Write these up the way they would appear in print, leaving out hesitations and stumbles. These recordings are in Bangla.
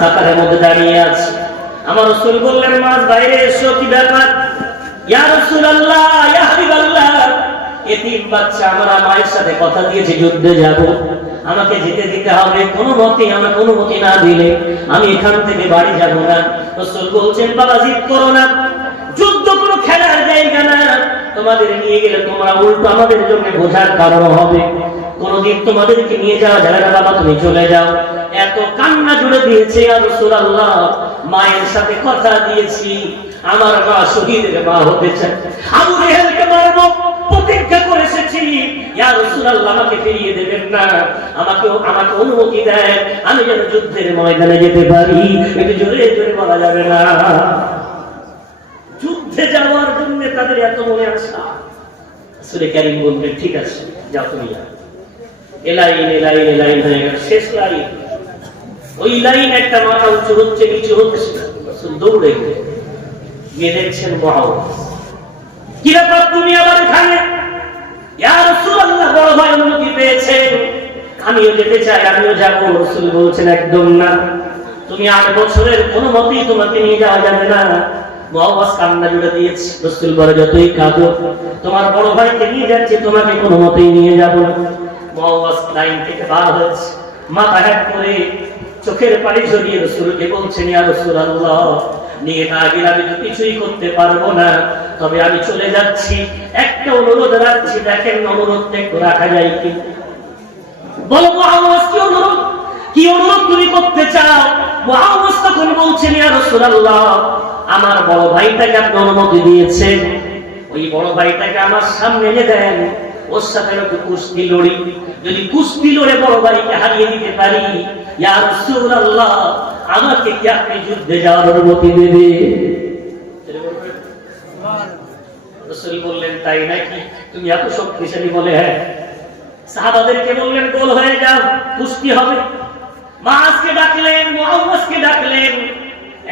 কাতারের মধ্যে দাঁড়িয়ে আছে। আমার রাসূল বললেন, মাছ বাইরে এসো, কি ব্যাপার? ইয়া রাসূলুল্লাহ, ইয়া হাবিবাল্লাহ, এতিম বাচ্চা আমার মায়ের সাথে কথা দিয়েছে যুদ্ধে যাব, আমাকে যেতে দিতে হবে, কোনো মতে আমাকে অনুমতি না দিলে আমি এখান থেকে বাড়ি যাব না। রাসূল বলছেন, বাবা জিদ করো না, যুদ্ধ কোনো খেলার জায়গা না, তোমাদের নিয়ে গেলে তোমরা উল্টো আমাদের জন্য বোঝার কারণ হবে, কোনদিন তোমাদেরকে নিয়ে যাওয়া যাবে না, বাবা তুমি চলে যাও। এত কান্না জুড়ে দিয়েছে, ইয়া রাসূলুল্লাহ, মায়ের সাথে কথা দিয়েছি, আমার মা শহীদের মা হতে চায়, আবু জেহেলকে মারবো প্রতিজ্ঞা করে এসেছি, ইয়া রাসূলুল্লাহ আমাকে ফিরিয়ে দেবেন না, আমাকে অনুমতি দেন, আমি যেন যুদ্ধের ময়দানে যেতে পারি। একটু জোরে জোরে বলা যাবে না? যুদ্ধে যাওয়ার জন্য তাদের এত মনে আশা। রাসূল কারীম বললেন, ঠিক আছে যাও তুমি যাও। এলাইন হয়ে গেল, শেষ লাইন। ওই লাইন একটা মাথা উঁচু হচ্ছে, নিচু হচ্ছে, রাসূল দৌড়ে গিয়ে দেখছেন মুআওয়াজ। কি ব্যাপার তুমি আবার এখানে? ইয়া রাসূলুল্লাহ, বড় ভাই অনুমতি পেয়েছেন, আমিও যেতে চাই, আমিও যাবো। রাসূল বলছেন, একদম না, তুমি 8 বছরের কোনো মতেই তোমাকে নিয়ে যাওয়া যাবে না। মুআওয়াজ কান্না জুড়ে দিয়েছে। রাসূল বলে, যতই কাঁদো, তোমার বড় ভাইকে নিয়ে যাচ্ছে, তোমাকে কোনো মতেই নিয়ে যাবো না। মুআওয়াজ লাইন থেকে বার হয়েছে, মাথা হ্যাট করে চোখের পানি ঝরিয়ে রাসূলকে বলছেন, ইয়া রাসূলুল্লাহ, নিয়ে না গেলে আমি তো কিছুই করতে পারবো না, তবে আমি চলে যাচ্ছি, একটা অনুরোধ রাখছি, দেখেন অনুরোধটা একটু রাখা যায় কি? বলো মুআওয়াজ, কি অনুরোধ তুমি করতে চাও? মুআওয়াজ তখন বলছেন, ইয়া রাসূলুল্লাহ, আমার বড় ভাইটাকে আপনি অনুমতি দিয়েছেন, ওই বড় ভাইটাকে আমার সামনে এনে দেন, ওর সাথে একটু কুস্তি লড়ি, যদি কুস্তি লড়ে বড় ভাইকে হারিয়ে দিতে পারি, ইয়া রাসূলুল্লাহ, আমাকে কি আপনি যুদ্ধে যাওয়ার অনুমতি দেবে? রাসূল বললেন, তাই নাকি, তুমি এত শক্তিশালী? বলে হ্যাঁ। সাহাবাদেরকে বললেন, গোল হয়ে যাও, কুস্তি হবে। মাআজকে ডাকলেন, মুআওয়াজকে ডাকলেন।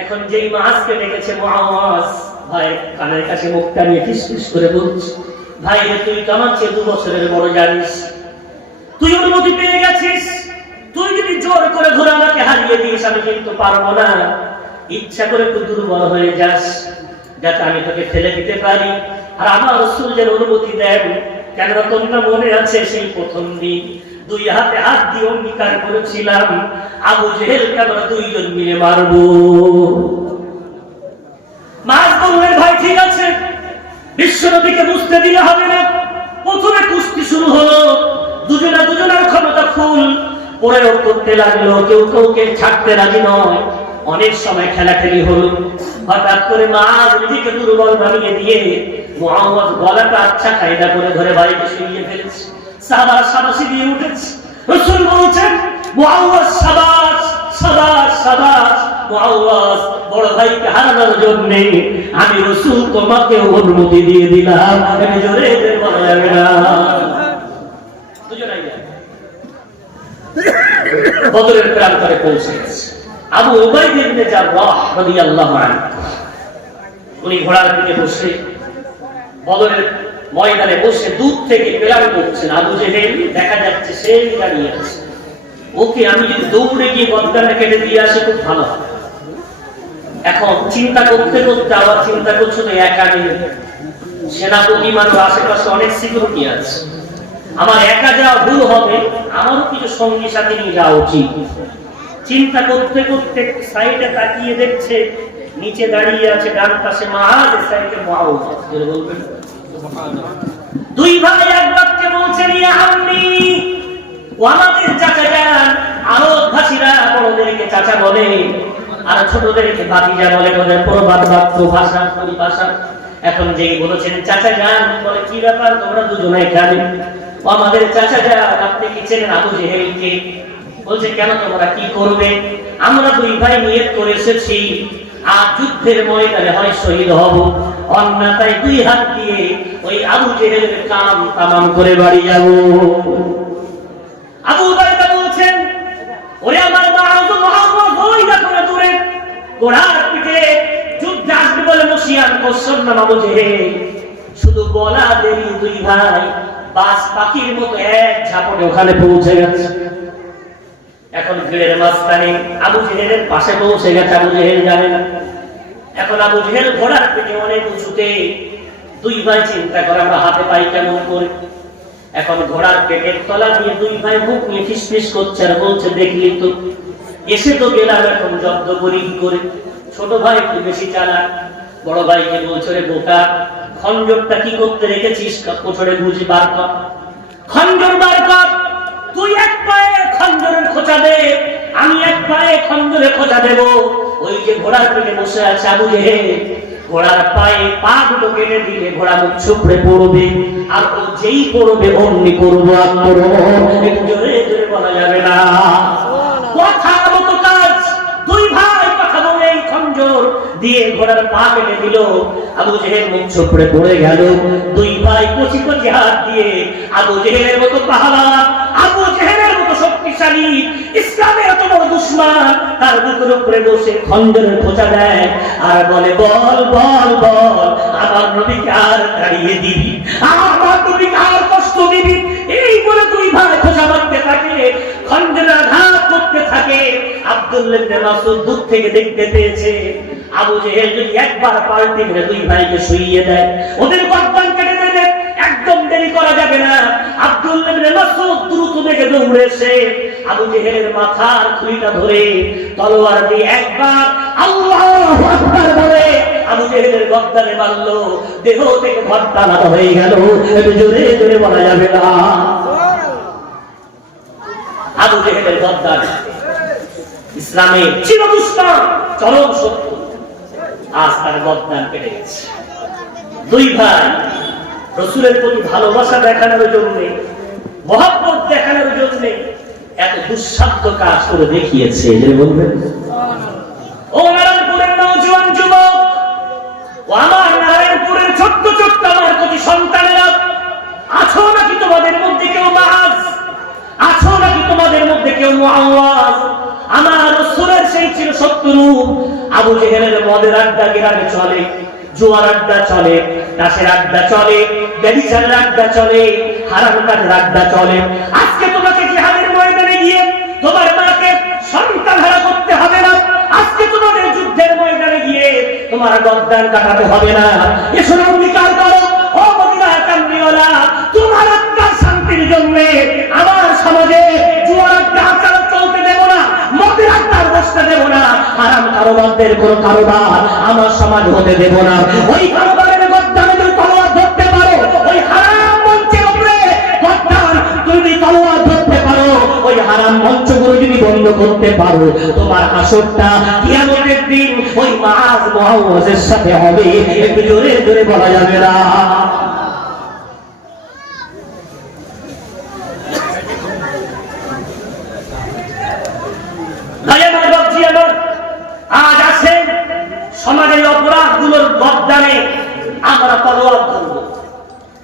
এখন যেই মাআজকে ডেকেছে, মুআওয়াজ ভাই কানের কাছে মুখটা নিয়ে ফিসফিস করে বলছে, ভাই তুই তো আমার চেয়ে 2 বছরের বড়, জানিস, তুই অনুমতি পেয়ে গেছিস, তুই যদি জোর করে ধরে আমাকে হারিয়ে দিস, আমি কিন্তু পারবো না, ইচ্ছা করে একটু দুর্বল হয়ে যাস, যাতে আমি তোকে ফেলে দিতে পারি, আর আমার রাসূল যেন অনুমতি দেন। কেন তোমরা মনে আছে সেই প্রথম দিন 2 হাতে হাত দিয়ে অঙ্গীকার করেছিলাম, আবু জেহেলকে আমরা 2 জন মিলে মারবো। মাস বললেন, ভাই ঠিক আছে, বিশ্বনবীকে বুঝতে দিলে হবে না। প্রথমে কুস্তি শুরু হলো, দুজনের ক্ষমতা ফুল প্রয়োগ করতে লাগলো, কেউ কাউকে ছাড়তে রাজি নয়। অনেক সময় খেলাখেলি হলো, হঠাৎ করে মাস নিজেকে দুর্বল বানিয়ে দিয়ে মুআওয়াজ গলাটা আচ্ছা কায়দা করে ধরে বাড়িতে শুইয়ে ফেলেছে। সাহাবারা শাবাশি দিয়ে উঠেছে। রাসূল বলছেন, মুআওয়াজ শাবাশ শাবাশ শাবাশ, মুআওয়াজ বড় ভাইকে হারানোর জন্য আমি রাসূল তোমাকে অনুমতি দিয়ে দিলাম। আমি জোরে জোরে বলা যাবে না? দুজনেই বদরের প্রান্তরে পৌঁছেছে। আবু উবাইদা ইবনে জাররাহ রাদিয়াল্লাহু আনহু, উনি ঘোড়ার পিঠে বসে বদরের ময়দানে বসে দূর থেকে প্ল্যান করছেন। আবু জেহেল দেখা যাচ্ছে সেই দাঁড়িয়ে আছে, ওকে আমি যদি দৌড়ে গিয়ে গর্দানটা কেটে দিয়ে আসি খুব ভালো হবে। এখন চিন্তা করতে করতে আবার চিন্তা করছো তো, একা নেই, সেনাপতি মানুষ, আশেপাশে অনেক সিকিউরিটি আছে, আমার একা যাওয়া ভুল হবে, আমারও কিছু সঙ্গী সাথী নিয়ে যাওয়া উচিত। চিন্তা করতে করতে সাইডে তাকিয়ে দেখছে নিচে দাঁড়িয়ে আছে ডান পাশে মাআজ, সাইডে মুআওয়াজ। বলবেন 2 ভাই এক বাক্যে বলছেন, ইয়া আম্মি, ও আমাদের চাচা যান। আরবভাষীরা বড়দেরকে চাচা বলে, আর ছোটদেরকে ভাতিজা বলে, ওদের প্রবাদ বাক্য ভাষা পরিভাষা। এখন যেই বলেছেন চাচা যান, বলে কি ব্যাপার তোমরা দুজনে এখানে? ও আমাদের চাচা যান, আপনি কি চেনেন আবু জেহেলকে? বলছে, কেন তোমরা কি করবে? আমরা 2 ভাই নিয়ত করে এসেছি, আর যুদ্ধের ময়দানে হয় শহীদ হব, অন্যথায় 2 হাত দিয়ে ওই আবু জেহেলের কাম তামাম করে বাড়ি যাব। আবু উবাইদা বলছেন, ওরে আমার মুহাম্মদ, ওই দেখো না দূরে ঘোড়ার পিঠে যুদ্ধে আসবে বলে মুশিয়ান করছেন না আবু জেহেল। শুধু বলা দেরি, 2 ভাই বাস পাখির মতো এক ঝাপটে ওখানে পৌঁছে গেছে। এখন ভিড়ের মাঝখানে আবু জেহেলের পাশে পৌঁছে গেছে, আবু জেহেল জানে না। এখন আবু জেহেল ঘোড়ার পিঠে অনেক উঁচুতে, দুই ভাই চিন্তা করে আমরা হাতে পাই কেমন করে। এখন ঘোড়ার পেটের তলা দিয়ে দুই ভাই মুখ নিয়ে ফিসফিস করছে আর বলছে, দেখলি তো এসে তো গেলাম, এখন জব্দ করি কি করে। ছোট ভাই একটু বেশি চালাক, বড় ভাইকে বলছে, রে বোকা, খঞ্জরটা কি করতে রেখেছিস, কোঠরে বুঝি বার কর, খঞ্জর বার কর। তুই এক পায়ে খঞ্জরের খোঁচা দে, আমি এক পায়ে খঞ্জরের খোঁচা দেব। ওই যে ঘোড়ার পেটে বসে আছে আবু জেহেল, ঘোড়ার পায়ে পা দুটো কেটে দিলে ঘোড়া মুখ ছুপড়ে পড়বে, আর ও যেই পড়বে অমনি করবো জোরে জোরে বলা যাবে না। কথা মতো কাজ। দুই ভাই কথা বলে এই খঞ্জর দিয়ে ঘোড়ার পা কেটে দিল। আবু জেহেল মুখ ছুপড়ে পড়ে গেল। দুই ভাই কচি কচি হাত দিয়ে আবু জেহেলের মতো পাহাড়, আবু জেহেলের মতো শক্তিশালী, ইসলামের এত বড় দুশমন, তার বুকের উপরে বসে খঞ্জরের খোঁচা দেয় আর বলে, বল বল বল, আমার নবীকে আর তাড়িয়ে দিবি, আমার নবীকে আর কষ্ট দিবি। এই বলে দুই ভাই খোঁচা মারতে থাকে, খঞ্জরের আঘাত করতে থাকে। আব্দুল্লাহ ইবনে মাসউদ দূর থেকে দেখতে পেয়েছে আবু জেহেল যদি একবার পাল্টে মেরে দুই ভাইকে শুইয়ে দেয়, ওদের গর্দান কেটে দেবে, একদম দেরি করা যাবে না। আব্দুল্লাহ ইবনে মাসউদ দ্রুত বেগে দৌড়ে এসে আবু জেহেলের মাথার খুলিটা ধরে তলোয়ার দিয়ে একবার আল্লাহু আকবার বলে আবু জেহেলের গর্দানে মারলো। দেহ থেকে ভর্তা আলাদা হয়ে গেল, জোরে জোরে বলা যাবে না। আবু জেহেলের গর্দান ইসলামের চিরদুশ্মন, চরম শত্রু, আজ তার গর্দান কেটে গেছে। দুই ভাই রাসূলের প্রতি ভালোবাসা দেখানোর জন্য, মহব্বত দেখানোর জন্য এত দুঃসাধ্য কাজ করে দেখিয়েছে। যে বলবেন, ও নারায়ণপুরের নওজোয়ান যুবক, ও আমার নারায়ণপুরের ছোট্ট ছোট্ট আমার প্রতি সন্তানেরা, আছো নাকি তোমাদের মধ্যে কেউ মাহাজ, আছো নাকি তোমাদের মধ্যে কেউ মুআওয়াজ? আমার রাসূলের সেই ছিল শত্রু। আবু জেহেলের মদের আড্ডা গ্রামে চলে, জুয়ার আড্ডা চলে, তাসের আড্ডা চলে, ব্যভিচারের আড্ডা চলে, হারাম কাজের আড্ডা চলে। আজকে তোমাকে জিহাদের ময়দানে গিয়ে তোমার মাকে সন্তান হারা করতে হবে না, আজকে তোমাদের যুদ্ধের ময়দানে গিয়ে তোমার গর্দান কাটাতে হবে না। এসব অঙ্গীকার করো, ও মদিনার কামলিওয়ালা, তোমার আত্মার শান্তির জন্য আমার সমাজে জুয়ার আড্ডা আচার চলতে দেব না, মদের আড্ডার বসতে দেব না, হারাম কারোবারদের কোনো কারোবার আমার সমাজ হতে দেব না। ওই কারোবারের গর্দানে তুমি তলোয়ার ধরতে পারো, ওই হারাম মঞ্চের উপরে গর্দান তুমি তলোয়ার ধরতে পারো, ওই হারাম মঞ্চগুলো যদি বন্ধ করতে পারো, তোমার আসরটা কিয়ামতের দিন ওই মাআজ মুআওয়াজের সাথে হবে। একটু জোরে জোরে বলা যাবে না। আজ আসেন সমাজের অপরাধগুলোর গর্দানে আমরা তলোয়ার ধরবো।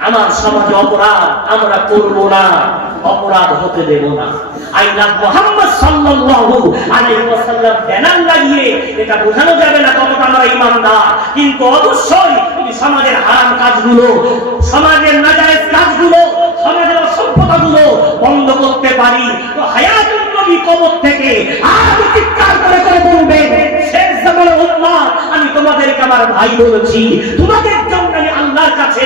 আমার সমাজে অপরাধ আমরা করব না, অপরাধ হতে দেব না। আইনা মুহাম্মদ সাল্লাল্লাহু আলাইহি ওয়াসাল্লাম ব্যানার লাগিয়ে এটা বোঝানো যাবে না কতটা আমরা ঈমানদার, কিন্তু অবশ্যই যদি সমাজের হারাম কাজগুলো, সমাজের নাজায়েজ কাজগুলো, সমাজের অসভ্যতাগুলো বন্ধ করতে পারি, তো হায়াতুন নবী কবর থেকে আর চিৎকার করে করে বলবেন, শেষ জামানের উম্মাহ, আমি তোমাদেরকে আমার ভাই বলেছি, তোমাদের জন্য আমি আল্লাহর কাছে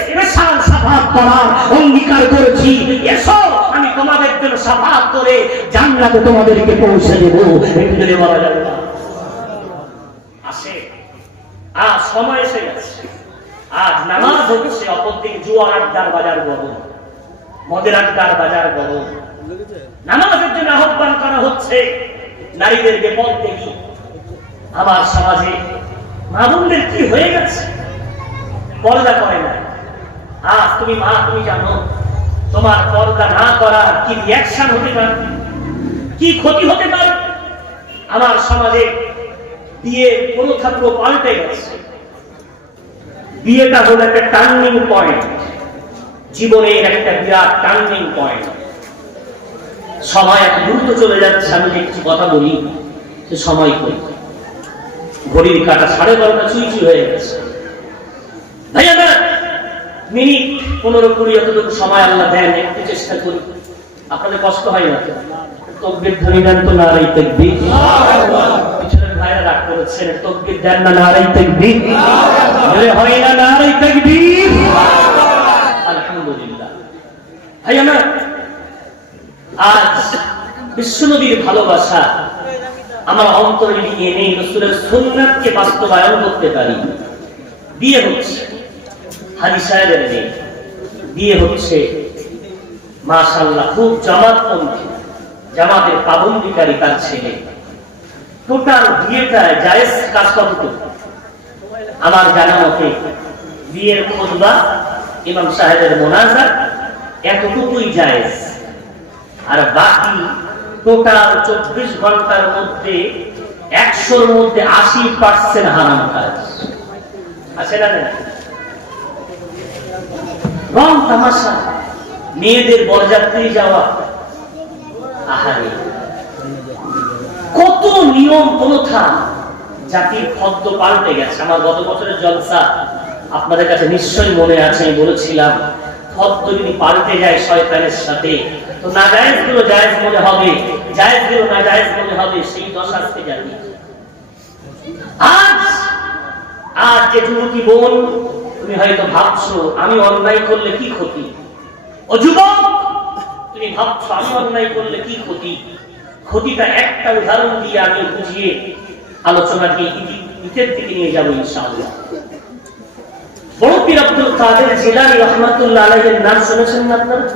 স্পেশাল শাফাআত করার অঙ্গীকার করেছি। এসো, আমি তোমাদের জন্য শাফাআত করে জান্নাতে তোমাদেরকে পৌঁছে দেব। একটু যদি বলা যাবে না। আসে, আজ সময় এসে গেছে, আজ নামাজ হচ্ছে, অপরদিকে জুয়ার আড্ডার বাজার গরম, মদের আড্ডার বাজার গরম। নামাজের জন্য আহ্বান করা হচ্ছে নারীদেরকে বলতে কি আমার সমাজে মা বোনদের কি হয়ে গেছে, পর্দা করে না। আজ তুমি মা, তুমি জানো তোমার পর্দা না করার কি রিঅ্যাকশন হতে পারে, কি ক্ষতি হতে পারে। আমার সমাজে বিয়ের অনুখাদ্য পাল্টে গেছে। বিয়েটা হলো একটা টার্নিং পয়েন্ট, জীবনের একটা বিরাট টার্নিং পয়েন্ট। সময় এত দ্রুত চলে যাচ্ছে, আমি একটি কথা বলি, সে সময় করি, ঘড়ির কাটা 12:30 চুই চুই হয়ে গেছে। ভাইয়া মিনিট 15-20 এতটুকু সময় আল্লাহ দেন, একটু চেষ্টা করি, আপনাদের কষ্ট হয় না, তাকবীর ধ্বনি দেন তো নারায়ে তাকবীর। পিছনের ভাইরা রাগ করেছেন, তাকবীর দেন না নারায়ে তাকবীর। জোরে হয় না নারায়ে তাকবীর। আলহামদুলিল্লাহ। ভাই আমার, আজ বিশ্বনবীর ভালোবাসা আমার অন্তরে নিয়ে নেই, রাসূলের সুন্নাতকে বাস্তবায়ন করতে পারি। বিয়ে হচ্ছে হাজি সাহেবের মেয়ে, বিয়ে হচ্ছে মাশাআল্লাহ খুব জামাতপন্থী, জামাতের পাবন্দিকারী তার ছেলে। টোটাল বিয়েটা জায়েজ কাজ কতটুকু? আমার জানা মতে বিয়ের খুতবা, ইমাম সাহেবের মোনাজাত, এতটুকুই জায়েজ। আর বাকি টোটাল 24 ঘন্টার মধ্যে 100-র মধ্যে 80% হারাম কাজ আছে না? রং তামাশা, মেয়েদের বরযাত্রী যাওয়া, আহারে কত নিয়ম প্রথা, জাতির ফদ্দ পাল্টে গেছে। আমার গত বছরের জলসা আপনাদের কাছে নিশ্চয়ই মনে আছে, আমি বলেছিলাম ফদ্দ যদি পাল্টে যায় শয়তানের সাথে, তো না জায়েজ গুলো জায়েজ মনে হবে, জায়েজ গুলো না জায়েজ মনে হবে, সেই দশা আজকে জানি। আজ যে যুবতী বোন, তুমি হয়তো ভাবছো আমি অন্যায় করলে কি ক্ষতি। ও যুবক, তুমি ভাবছো আমি অন্যায় করলে কি ক্ষতি। ক্ষতিটা একটা উদাহরণ দিয়ে আমি বুঝিয়ে আলোচনাকে ইতির থেকে নিয়ে যাবো ইনশাআল্লাহ। বড় পীর আব্দুল কাদের জিলানী রাহমাতুল্লাহ আলাইহির নাম শুনেছেন না আপনারা?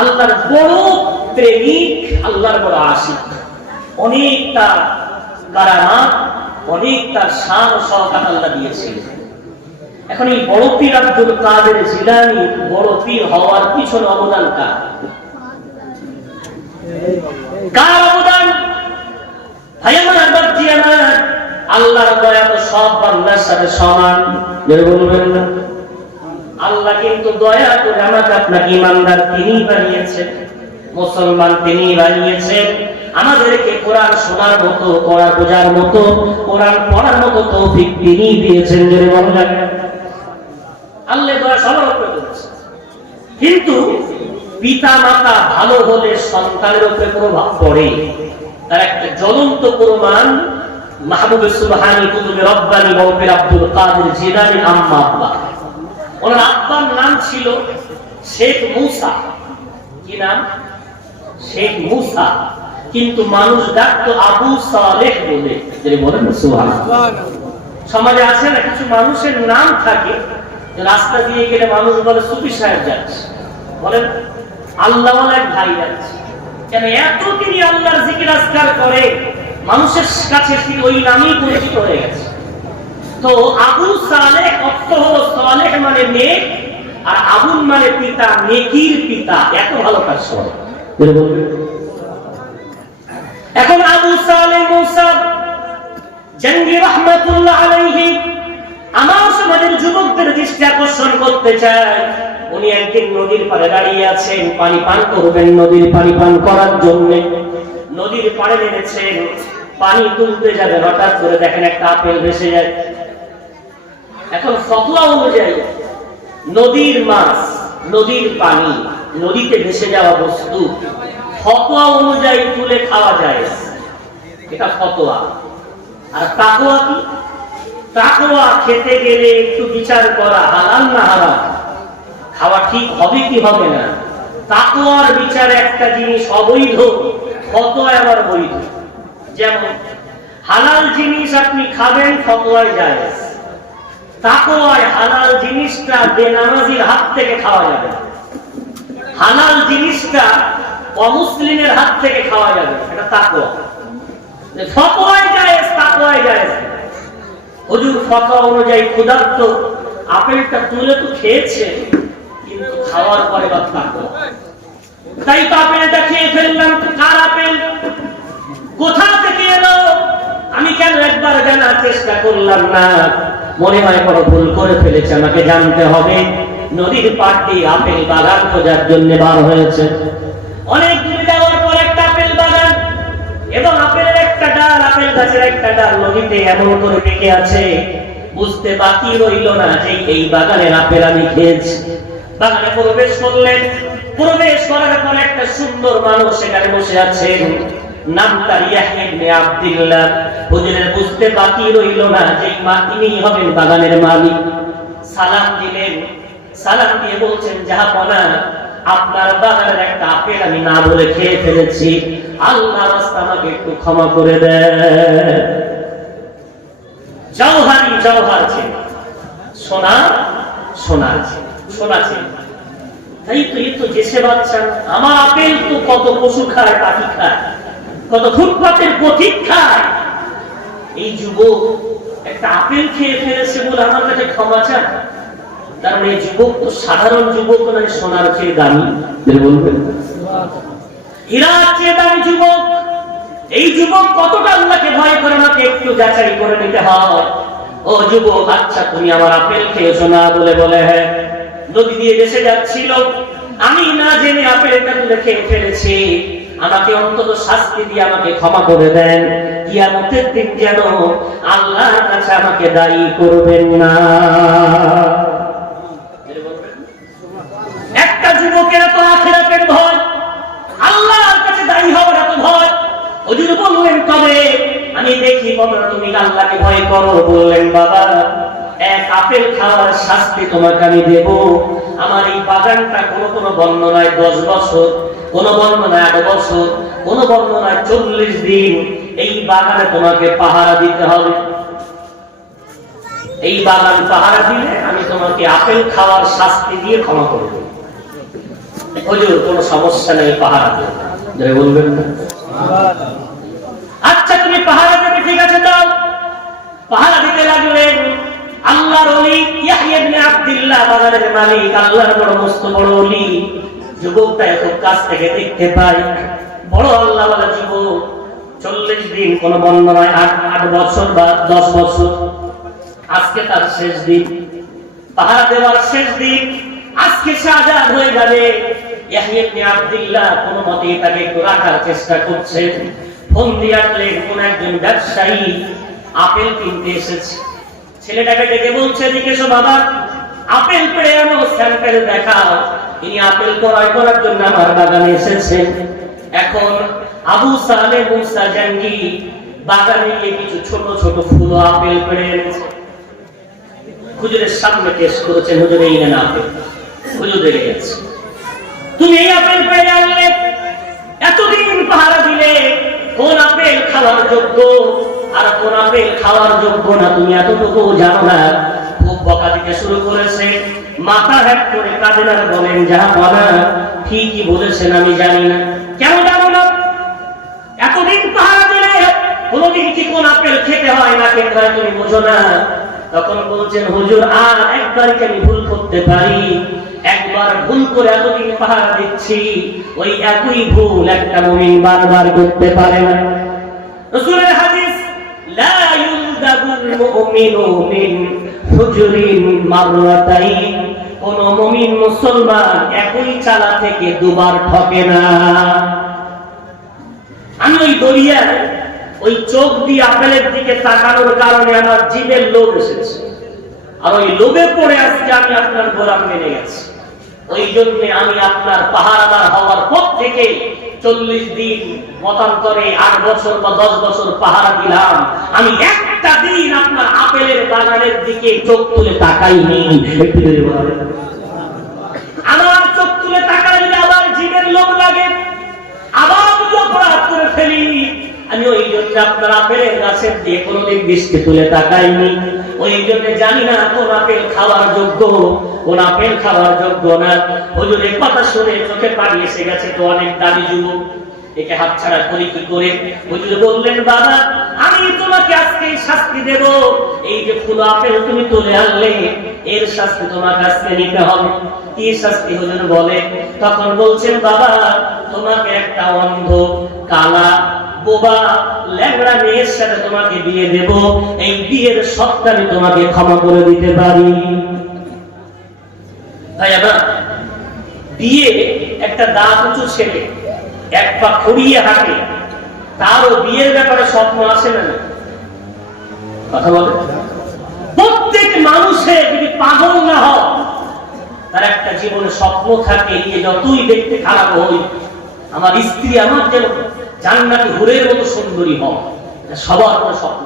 আল্লাহর বড় প্রেমিক, আল্লাহর বড় আশিক, অনেক তার কারামাত, অনেক তার শান ও শওকত আল্লাহ দিয়েছিলেন। এখন এই বড় পীর আব্দুল কাদের জিলানী বড় পীর হওয়ার পিছনে অবদান কার? কার অবদান? ভাই আমার, বাপজি আমার, আল্লাহর দয়া তো সব বান্দার সাথে সমান, বলবেন না? আল্লাহ কিন্তু দয়া করে আমাকে আপনাকে ইমানদার তিনি বানিয়েছেন, মুসলমান তিনি বানিয়েছেন। আমাদেরকে কোরআন শোনার মতো, কোরআন বোঝার মতো, কোরআন পড়ার মতো তৌফিক তিনি দিয়েছেন। যদি মনে রাখেন আল্লাহ দয়া সবার উপরে করেছে। কিন্তু পিতা মাতা ভালো হলে সন্তানের উপরে প্রভাব পড়ে। তার একটা জ্বলন্ত প্রমাণ মাহবুব সুবহানী কুতুবে রব্বানী বড় পীর আব্দুল কাদের জিলানী আম্মা আব্বা। ওনার আব্বার নাম ছিল শেখ মুসা। কি নাম? শেখ মুসা। কিন্তু মানুষ ডাকতো আবু সালেহ বলে। যদি বলেন সুবহানাল্লাহ। সমাজে আছে না কিছু মানুষের নাম থাকে, রাস্তা দিয়ে গেলে মানুষ বলে সুফি সাহেব যাচ্ছে, বলেন আল্লাহওয়ালা এক ভাই যাচ্ছে। কেন? এত তিনি আল্লাহর জিকির আজকার করে, মানুষের কাছে ওই নামেই পরিচিত হয়ে গেছে। তো আবু সালেহ অর্থ হলো সালেহ মানে নেক, আর আবুল মানে পিতা, নেকির পিতা। এত ভালো কাজ করে। এখন আবু সালেহ মুসা জঙ্গি রহমাতুল্লাহ আলাইহি আমার সমাজের যুবকদের দৃষ্টি আকর্ষণ করতে চায়। উনি একদিন নদীর পাড়ে দাঁড়িয়ে আছেন, পানি পান করবেন। নদীর পানি পান করার জন্য নদীর পাড়ে নেমেছেন, পানি তুলতে যাবে, হঠাৎ করে দেখেন একটা আপেল ভেসে যায়। এখন ফতোয়া অনুযায়ী নদীর মাছ, নদীর পানি, নদীতে ভেসে যাওয়া বস্তু ফতোয়া অনুযায়ী তুলে খাওয়া যায়, এটা ফতোয়া। আর তাকওয়া কি? তাকওয়া খেতে গেলে একটু বিচার করা, হালাল না হারাম, খাওয়া ঠিক হবে কি হবে না। তাকওয়ার বিচার একটা জিনিস অবৈধ, ফতোয়া আবার বৈধ। যেমন হালাল জিনিস আপনি খাবেন, ফতোয়ায় জায়েজ। তাকওয়ায় হালাল জিনিসটা বেনামাজির হাত থেকে খাওয়া যাবে, হালাল জিনিসটা অমুসলিমের হাত থেকে খাওয়া যাবে, এটা তাকওয়া। ফতোয়ায় জায়েজ, তাকওয়ায় জায়েজ। হুজুর ফতোয়া অনুযায়ী ক্ষুধার্ত আপেলটা তুলে তো খেয়েছে, কিন্তু খাওয়ার পরে বা তাকওয়া। তাই তো আপেলটা খেয়ে ফেললাম, কার আপেল, কোথা থেকে এলো, আমি কেন একবার জানার চেষ্টা করলাম না? মনে হয় বড় ভুল করে ফেলেছে, আমাকে জানতে হবে। নদীর পাড় দিয়ে আপেল বাগান খোঁজার জন্য বার হয়েছে। অনেক দূরে যাওয়ার পর একটা আপেল বাগান, এবং আপেলের একটা ডাল, আপেল গাছের একটা ডাল নদীতে এমন করে পেকে আছে, বুঝতে বাকি রইল না যে এই বাগানের আপেল আমি খেয়েছি। বাগানে প্রবেশ করলেন। প্রবেশ করার পর একটা সুন্দর মানুষ সেখানে বসে আছেন, নাম তার ইয়াহইয়া ইবনে আব্দুল্লাহ। হুজুরের বুঝতে বাকি রইল না যে ইনি হবেন বাগানের মালিক। সালাম দিলেন, সালাম দিয়ে বলছেন, জাহাপনা, আপনার বাগানের একটা আপেল আমি না বলে খেয়ে ফেলেছি, আল্লাহর রাস্তা আমাকে একটু ক্ষমা করে দেন। জওহারি জওহার ছিল, সোনা সোনা ছিল, সোনা ছিল। তাই তো এই তো দেশে বাচ্চা, আমার আপেল তো কত পশু খায়, পাখি খায়, কত ফুটপাতের পথিক খায়। এই যুবক একটা আপেল খেয়ে ফেলেছে বলে আমার কাছে ক্ষমা চান। কারণ এই যুবক তো সাধারণ যুবক নয়, সোনার চেয়ে দামি। বলবেন হীরার চেয়ে দামি যুবক। এই যুবক কতটা আল্লাহকে ভয় করে আমাকে একটু যাচাই করে নিতে হয়। ও যুবক, আচ্ছা তুমি আমার আপেল খেয়েছো না? বলে বলে হ্যাঁ। নদী দিয়ে ভেসে যাচ্ছিল, আমি না জেনে আপেলটা তুলে খেয়ে ফেলেছি, আমাকে অন্তত শাস্তি দিয়ে আমাকে ক্ষমা করে দেন, কিয়ামতের দিন যেন আল্লাহর কাছে আমাকে দায়ী করবেন না। একটা যুবকের তো আখিরাতের ভয়, আল্লাহর কাছে দায়ী হওয়ার এত ভয়। হুজুর বললেন, তবে আমি দেখি কতটা তুমি আল্লাহকে ভয় করো। বললেন, বাবা, এক আপেল খাওয়ার শাস্তি তোমাকে আমি দেব। আমার এই বাগানটা কোন বর্ণনায় 10 বছর, কোন বর্ণনায় 8 বছর, কোন বর্ণনায় 40 দিন এই বাগানে তোমাকে পাহারা দিতে হবে। এই বাগান পাহারা দিলে আমি তোমাকে আপেল খাওয়ার শাস্তি দিয়ে ক্ষমা করব। হুজুর, কোনো সমস্যা নেই, পাহারা দেব। বলবেন না? আচ্ছা তুমি পাহারা দেবে, ঠিক আছে, দাও। পাহারা দিতে লাগলেন। আল্লাহর ওলি ইয়াহইয়া ইবনে আব্দুল্লাহ, বাগানের মালিক, আল্লাহর বড় মস্ত বড় ওলি। যুবকটা খুব কাছ থেকে দেখতে পায়, বড় আল্লাহওয়ালা যুবক। 40 দিন, কোন বর্ণনায় 8 বছর বা 10 বছর। আজকে তার শেষ দিন, পাহারা দেওয়ার শেষ দিন। আজকে সে আজাদ হয়ে যাবে। ইয়াহইয়া ইবনে আব্দুল্লাহ কোনো মতে তাকে একটু রাখার চেষ্টা করছেন। ফোন দিয়ে আসলেন কোন একজন ব্যবসায়ী আপেল কিনতে এসেছে। ছেলেটাকে ডেকে বলছে, এদিকে এসো বাবা, আপেল পেড়ে আনো, স্যাম্পেল দেখাও। তিনি আপেল ক্রয় করার জন্য আমার বাগানে এসেছেন। এখন আবু সালেহ মুসা জাঙ্গি বাগানে গিয়ে কিছু ছোট ছোট ফুল আপেল পেড়ে এনেছে। হুজুরের সামনে টেস্ট করেছেন, হুজুর এই নেন আপেল। হুজুর দেখে গেছে, তুমি এই আপেল পেড়ে আনলে, এতদিন পাহারা দিলে, কোন আপেল খাওয়ার যোগ্য আর কোন আপেল খাওয়ার যোগ্য না তুমি এতটুকু জানো না। খুব বকা দিতে শুরু করেছে, মাথা হ্যাক করে কাঁদেন আর বলেন, জাহাপনা, ঠিকই বলেছেন, আমি জানি না। কেন জানো না? এতদিন পাহারা দিলে কোনদিন কি কোন আপেল খেতে হয় না খেতে হয় তুমি বোঝো না। তখন বলছেন, হুজুর, আর একবার কি আমি ভুল করতে পারি? একবার ভুল করে এতদিন পাহারা দিচ্ছি, ওই একই ভুল একটা মুমিন বারবার করতে পারে না। রাসূলের হাদিস, লা ইউলদাগুল মুমিনু মিন হুজুরিন মাররাতাইন। কোন মুমিন মুসলমান একই চালা থেকে দুবার ঠকে না। আমি ওই দরিয়ায় ওই চোখ দিয়ে আপেলের দিকে তাকানোর কারণে আমার জীবের লোভ এসেছে, আর ওই লোভে পড়ে আজকে আমি আপনার গোলাম মেনে গেছি। ওই জন্য আমি আপনার পাহারাদার হওয়ার পর থেকে 40 দিন মতান্তরে 8 বছর বা 10 বছর পাহারা দিলাম। আমি একটা দিন আপনার আপেলের বাগানের দিকে চোখ তুলে তাকাইনি। আমার চোখ তুলে তাকাইলে আবার জীবের লোভ লাগে, আবার অপরাধ করে ফেলি। আমি ওই জন্য আপনার আপেলের গাছের দিয়ে কোনোদিন বৃষ্টি তুলে তাকাইনি। ওই জন্য জানি না কোন আপেল খাওয়ার যোগ্য, কোন আপেল খাওয়ার যোগ্য না। হুজুরের কথা শুনে চোখে পানি এসে গেছে, তো অনেক দামি যুবক, একে হাতছাড়া করি কি করে? হুজুর বললেন, বাবা, আমি তোমাকে আজকে শাস্তি দেব। এই যে ফুল আপেল তুমি তুলে আনলে, এর শাস্তি তোমাকে আজকে নিতে হবে। কি শাস্তি? হুজুর বলে। তখন বলছেন, বাবা, তোমাকে একটা অন্ধ, কালা, বোবা, ল্যাংড়া মেয়ের সাথে তোমাকে বিয়ে দেব। এই বিয়ের সবটা আমি তোমাকে ক্ষমা করে দিতে পারি। তাই না? বিয়ে একটা দাঁত উঁচু ছেলে, এক পা খুঁড়িয়ে হাঁটে, তারও বিয়ের ব্যাপারে স্বপ্ন আসে না? কথা বলে। প্রত্যেক মানুষের যদি পাগল না হয়, তার একটা জীবনে স্বপ্ন থাকে, যে যতই দেখতে খারাপ হই আমার স্ত্রী আমার যেন জান্নাতি হুরের মতো সুন্দরী হয়, সবার কোনো স্বপ্ন।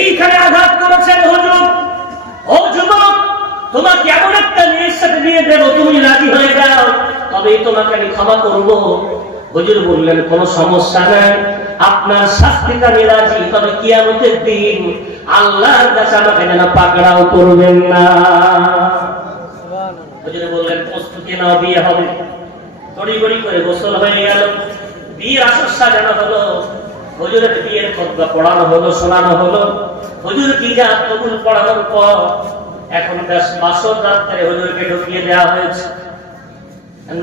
এইখানে আঘাত করেছেন হুজুর, ও যুবক তোমাকে এমন একটা মেয়ের সাথে বিয়ে দেব, তুমি রাজি হয়ে যাও, তবেই তোমাকে আমি ক্ষমা করবো। হুজুর বললেন কোনো সমস্যা নাই, আপনার শাস্তিটা আমি রাজি, তবে কিয়ামতের দিন আল্লাহর কাছে আমাকে যেন পাকড়াও করবেন না। হুজুর বললেন প্রস্তুতি নাও, বিয়ে হবে। তড়িঘড়ি করে গোসল হয়ে গেল, বিয়ের আসর সাজানো হলো, হুজুরের বিয়ের খুতবা পড়ানো হলো, শোনানো হলো। হুজুর কি যা কবুল পড়ানোর পর এখন বাসর রাত্রে হুজুরকে ঢুকিয়ে দেওয়া হয়েছে।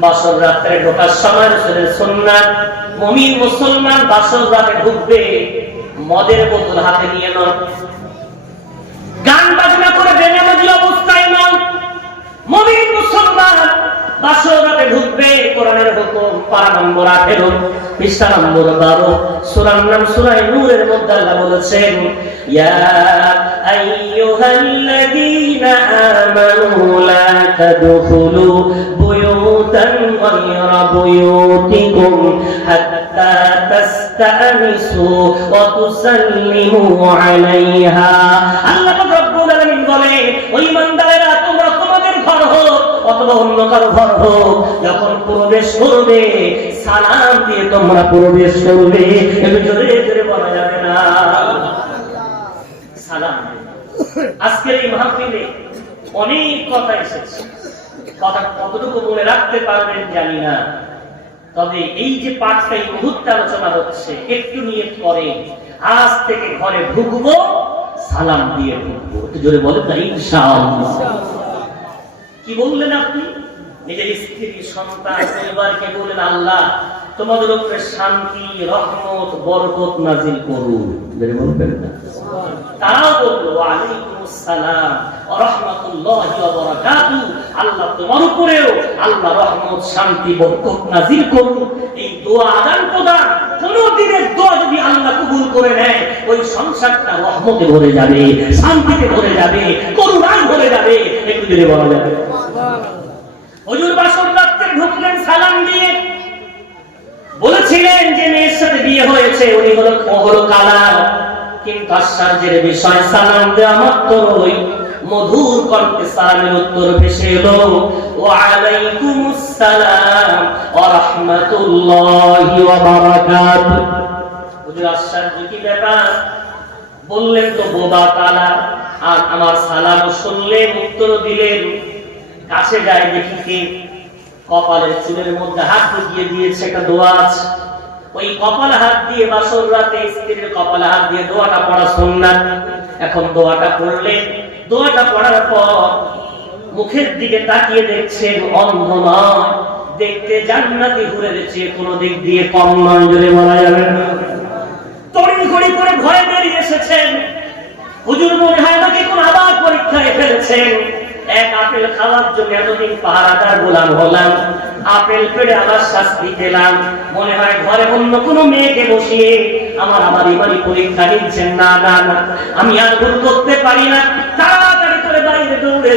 বাসর রাত্রে ঢোকার সময় রাসূলের সুন্নাত, মুমিন মুসলমান বাসর রাতে ঢুকবে মদের বোতল হাতে নিয়ে নয়, গান বাজনা করে বেনামাজি অবস্থায় নয়। মুমিন মুসলমান বাসর রাতে ঢুকবে, কোরআনের হুকুম পারা নম্বর 18 পৃষ্ঠা নম্বর 12 সূরার নাম সূরা নূরের মধ্যে আল্লাহ বলেছেন, ইয়া আইয়ুহাল্লাযীনা আমানু লা তাদখুলু বুয়ুতান গায়রা বুয়ুতিকুম হাত্তা তাস্তানিসু ওয়া তুসাল্লিমু আলাইহা। আল্লাহ রাব্বুল আলামিন বলে, ওই ইমানদারেরা তোমরা তোমাদের ঘর হোক অথবা অন্য কারো ঘর হোক, যখন প্রবেশ করবে সালাম দিয়ে তোমরা প্রবেশ করবে। একটু জোরে জোরে বলা যাবে না, সালাম। আজকের এই মাহফিলে অনেক কথা এসেছে, কথা কতটুকু মনে রাখতে পারবেন জানি না, তবে এই যে পাঠটা এই মুহূর্তে আলোচনা হচ্ছে, একটু নিয়ত করেন আজ থেকে ঘরে ঢুকবো সালাম দিয়ে ঢুকবো। একটু জোরে বলেন না ইনশাআল্লাহ। কি বললেন আপনি? নিজের স্ত্রী, সন্তান, পরিবারকে বললেন আল্লাহ তোমাদের উপরে শান্তি, রহমত, বরকত নাজিল করুন। বলবেন না? তারাও বললো ওয়ালাইকুমুস সালাম ওয়া রাহমাতুল্লাহি ওয়া বারাকাতুহু, আল্লাহ তোমার উপরেও আল্লাহ রহমত, শান্তি, বরকত নাজিল করুন। এই দোয়া আদান প্রদান, কোন দিনের দোয়া যদি আল্লাহ কবুল করে নেয়, ওই সংসারটা রহমতে ভরে যাবে, শান্তিতে ভরে যাবে, করুণায় ভরে যাবে। একটু যদি বলা যাবে। হুজুর বাসর রাতে ঢুকলেন সালাম দিয়ে, বলেছিলেন যে মেয়ের সাথে বিয়ে হয়েছে উনি হলো কালা, কিন্তু আশ্চর্যের বিষয় সালাম দেওয়া মাত্রই মধুর কণ্ঠে সালামের উত্তর ভেসে এলো, ওয়া আলাইকুমুস সালাম ওয়া রাহমাতুল্লাহি ওয়া বারাকাতুহু। হুজুর আশ্চর্য কি ব্যাপার, বললেন তো বোবা কালা, আর আমার সালাম শুনলেন, উত্তর দিলেন। কাছে যায় দেখি কে, কপালের চুলের মধ্যে হাত ঢুকিয়ে দিয়েছে, একটা দোয়া আছে। ওই কপালে হাত দিয়ে বাসর রাতে স্ত্রীর কপালে হাত দিয়ে দোয়াটা পড়া সুন্নাত। এখন দোয়াটা পড়লেন, দোয়াটা পড়ার পর মুখের দিকে তাকিয়ে দেখছেন, অন্ধ নয়, দেখতে জান্নাতি হুরের চেয়ে কোনো দিক দিয়ে কম নয়। জোরে বলা যাবে না। তড়িঘড়ি করে ভয়ে বেরিয়ে এসেছেন। হুজুর মনে হয় নাকি কোন আবার পরীক্ষায় ফেলেছেন। এক আপেল খাওয়ার জন্য এতদিন পাহারাদার গোলাম হলাম, আপেল পেড়ে আবার শাস্তি পেলাম। মনে হয় ঘরে অন্য কোনো মেয়েকে বসিয়ে আমার ইমানি পরীক্ষা নিচ্ছেন। না না না, আমি আর ভুল করতে পারি না। তাড়াতাড়ি করে বাইরে দৌড়ে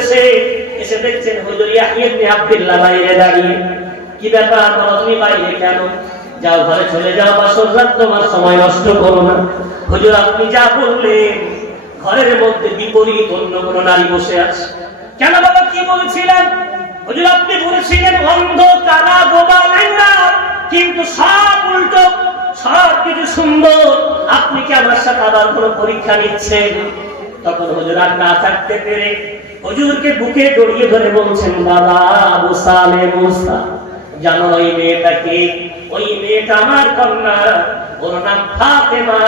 এসে দেখছেন হুজুর ইয়াহইয়া ইবনে আব্দুল্লাহ বাইরে দাঁড়িয়ে। কি ব্যাপার, তুমি বাইরে কেন? যাও ঘরে চলে যাও, বাসর রাত তোমার সময় নষ্ট করো না। হুজুর আপনি যা বললেন, ঘরের মধ্যে বিপরীত অন্য কোনো নারী বসে আছে। কেন বাবা, কি বলেছিলেন? হুজুর আপনি বলেছিলেন অন্ধ, কালা, বোবা, ল্যাংড়া, কিন্তু সব উল্টো, সব কিছু সুন্দর। আপনি কি আমার সাথে আবার কোনো পরীক্ষা নিচ্ছেন? তখন হুজুর আর না থাকতে পেরে হুজুরকে বুকে জড়িয়ে ধরে বলছেন, বাবা আবু সালে মুসা, জানো ওই মেয়েটাকে? ওই মেয়েটা আমার কন্যা, ওর নাম ফাতেমা,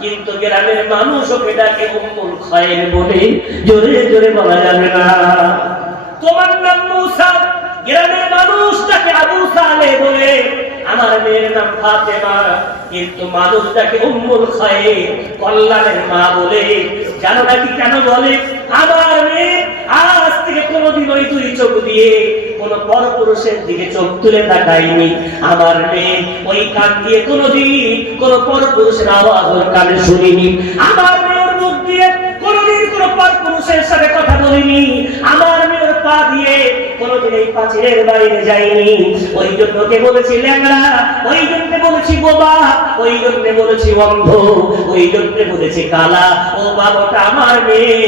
কিন্তু গ্রামের মানুষ ওকে ডাকে উম্মুল খায়র বলে। জোরে জোরে বলা যাবে না। তোমার নাম মুসা, গ্রামের মানুষ তাকে আবু সালে বলে। আমার মেয়ের নাম ফাতেমা, কিন্তু মানুষ তাকে উম্মুল খায়র, কল্যাণের মা বলে। জানো নাকি কেন বলে? আমার মেয়ে আজ থেকে কোনোদিন ওই দুই চোখ দিয়ে কোন পরপুরুষের দিকে চোখ তুলে তাকায়নি। আমার মেয়ে ওই কান দিয়ে কোনোদিন কোন পরপুরুষের আওয়াজ ওর কানে শুনিনি। আমার মেয়ের মুখ দিয়ে কোনোদিন কোন পরপুরুষের সাথে কথা বলিনি। আমার মেয়ের পা দিয়ে এই প্রাচীরের বাইরে যাইনি। ওই জন্য কে বলেছি ল্যাংড়া, ওই জন্য বলেছি বোবা, ওই জন্য বলেছি অন্ধ, ওই জন্য বলেছি কালা। ও বাবাটা আমার মেয়ে,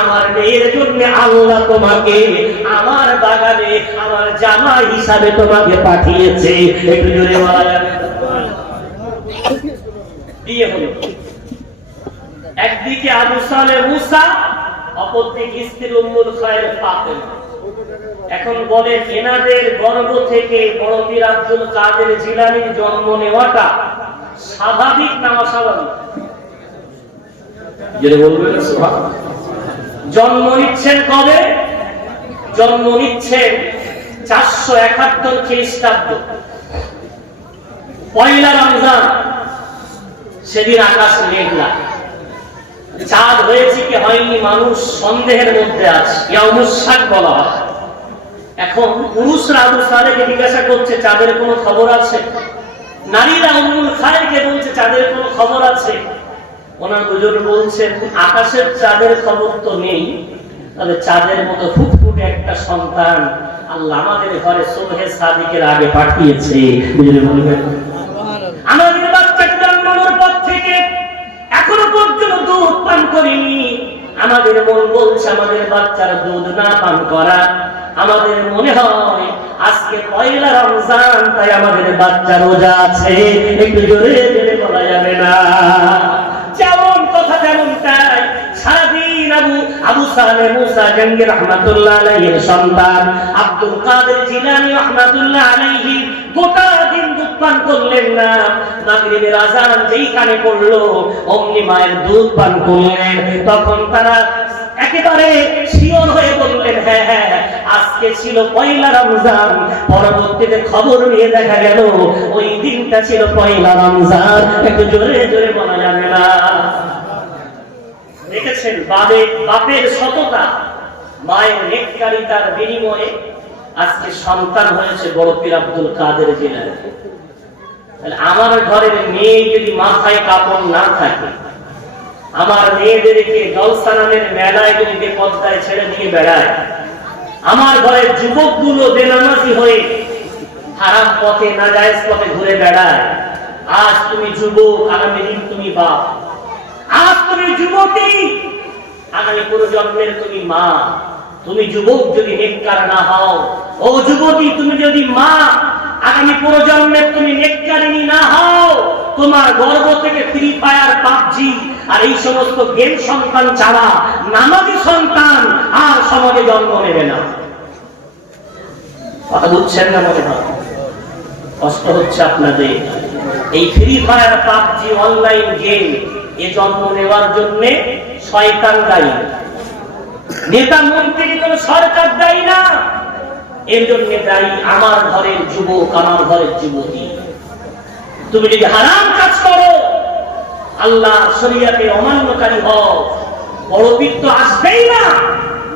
আমার মেয়ের জন্য আল্লাহ তোমাকে আমার বাগানে আমার জামাই হিসাবে তোমাকে পাঠিয়েছে। একটু জোরে বলা যাবে? বিয়ে হলো, একদিকে আবু সালেহ মুসা, অপরদিকে স্ত্রী উম্মুল খায়র ফাতেমা। এখন বলেন এনাদের গর্ভ থেকে বড় পীর আব্দুল কাদের জিলানীর জন্ম নেওয়াটা স্বাভাবিক না অস্বাভাবিক? যেটা বলবেন সুবহানাল্লাহ। জন্ম নিচ্ছেন কবে? জন্ম নিচ্ছেন 471 খ্রিস্টাব্দ, পয়লা রমজান। সেদিন আকাশ মেঘলা, চাঁদ হয়েছে কি হয়নি মানুষ সন্দেহের মধ্যে আছে, ইয়াউমুস শাক বলা হয়। এখন পুরুষরা আবু সালেহকে জিজ্ঞাসা করছে চাঁদের কোনো খবর আছে? নারীরা উম্মুল খায়রকে বলছে চাঁদের কোনো খবর আছে? ওনার দুজন বলছেন আকাশের চাঁদের খবর তো নেই, তবে চাঁদের মতো ফুটফুটে একটা সন্তান আল্লাহ আমাদের ঘরে সুবহে সাদিকের আগে পাঠিয়েছে। আমাদের বাচ্চাকে জন্মানোর পর থেকে এখনো পর্যন্ত দুধ পান করিনি। আমাদের মন বলছে আমাদের বাচ্চার দুধ না পান করা। আমাদের মনে হয় আজকে পয়লা রমজান, তাই আমাদের বাচ্চা রোজা আছে। একটু জোরে জোরে বলা যাবে না? যেমন কথা তেমন তাই। সারাদিন আবু সালেহ মুসা জাহাঙ্গীর রাহমাতুল্লাহ আলাইহির সন্তান আব্দুল কাদের জিলানী রাহমাতুল্লাহ আলাইহি গোটা দিন দুধ পান করলেন না। মাগরিবের আযান যেই কানে পড়লো অমনি মায়ের দুধ পান করলেন। তখন তারা একেবারে শিওর হয়ে বললেন হ্যাঁ হ্যাঁ আজকে ছিল পয়লা রমজান। পরবর্তীতে খবর নিয়ে দেখা গেল ওই দিনটা ছিল পয়লা রমজান। একটু জোরে জোরে বলা যাবে না? দেখেছেন বাপের সততা, মায়ের নেককারিতার বিনিময়ে আজকে সন্তান হয়েছে বড় পীর আব্দুল কাদের জিলানী। তাহলে আমার ঘরের মেয়ে যদি মাথায় কাপড় না থাকে, আমার মেয়েদেরকে জলসানামের মেলায় যদি বেপরদায় ছেড়ে দিয়ে বেড়ায়, আমার ঘরের যুবকগুলো বেনামাজি হয়ে হারাম পথে নাজায়েজ পথে ঘুরে বেড়ায়, আজ তুমি যুবক, আগামী দিন তুমি বাপ। আজ তুমি যুবতী, আগামী প্রজন্মের তুমি মা। তুমি যুবক যদি নেককার না হও, ও যুবতী তুমি যদি মা, আগামী প্রজন্মের তুমি নেককারিনী না হও, তোমার গর্ভ থেকে ফ্রি ফায়ার, পাবজি আর এই সমস্ত গেম সন্তান ছাড়া নামাজি সন্তান আর সমাজে জন্ম নেবে না। কথা বুঝছেন না? মনে হয় কষ্ট হচ্ছে আপনাদের। এই free fire, PUBG, online game এ জন্ম নেওয়ার জন্য শয়তান দায়ী, নেতা মন্ত্রী কোন সরকার দায়ী না। এর জন্য দায়ী আমার ঘরের যুবক, আমার ঘরের যুবতী। তুমি যদি হারাম কাজ করো, আল্লাহ শরীয়তে অমান্যকারী হও, বড় পীর তো আসবেই না,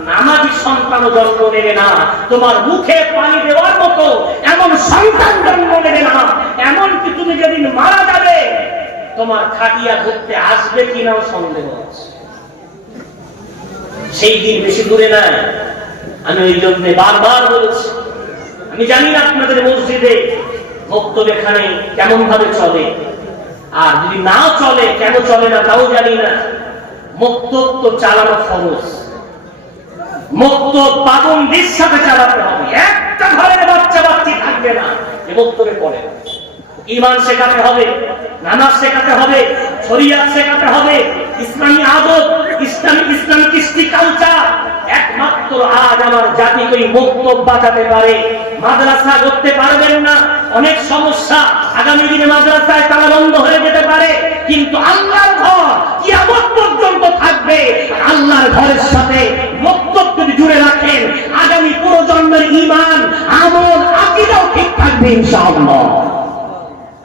নামাজি সন্তানও জন্ম নেবে না। তোমার মুখে পানি দেওয়ার মতো এমন সন্তান জন্ম নেবে না। এমনকি তুমি যেদিন মারা যাবে, তোমার খাটিয়া ধরতে আসবে কিনাও সন্দেহ আছে। সেই দিন বেশি দূরে নাই। আমি ওই জন্য বারবার বলেছি, আমি জানি না আপনাদের মসজিদে বক্তব্যখানে কেমন ভাবে চলে, আর যদি না চলে কেন চলে না তাও জানি না। বক্তব্য তো চালানো ফরজ, বক্তব্য পাবন্দির সাথে চালাতে হবে। একটা ঘরের বাচ্চা বাচ্চি থাকবে না এ বক্তব্যে পড়ে। ঈমান শেখাতে হবে, নামাজ শেখাতে হবে, শরিয়াত শেখাতে হবে, ইসলামী আদব, ইসলামী কৃষ্টি কালচার। একমাত্র আজ আমার জাতিকে বক্তব্য বাঁচাতে পারে। মাদ্রাসা করতে পারবেন না, অনেক সমস্যা। আগামী দিনে মাদ্রাসায় তালা বন্ধ হয়ে যেতে পারে, কিন্তু আল্লাহর ঘর কিয়ামত পর্যন্ত থাকবে। আল্লাহর ঘরের সাথে বক্তব্য যদি জুড়ে রাখেন, আগামী প্রজন্মের ঈমান, আমল, আকীদাও ঠিক থাকবে ইনশাআল্লাহ।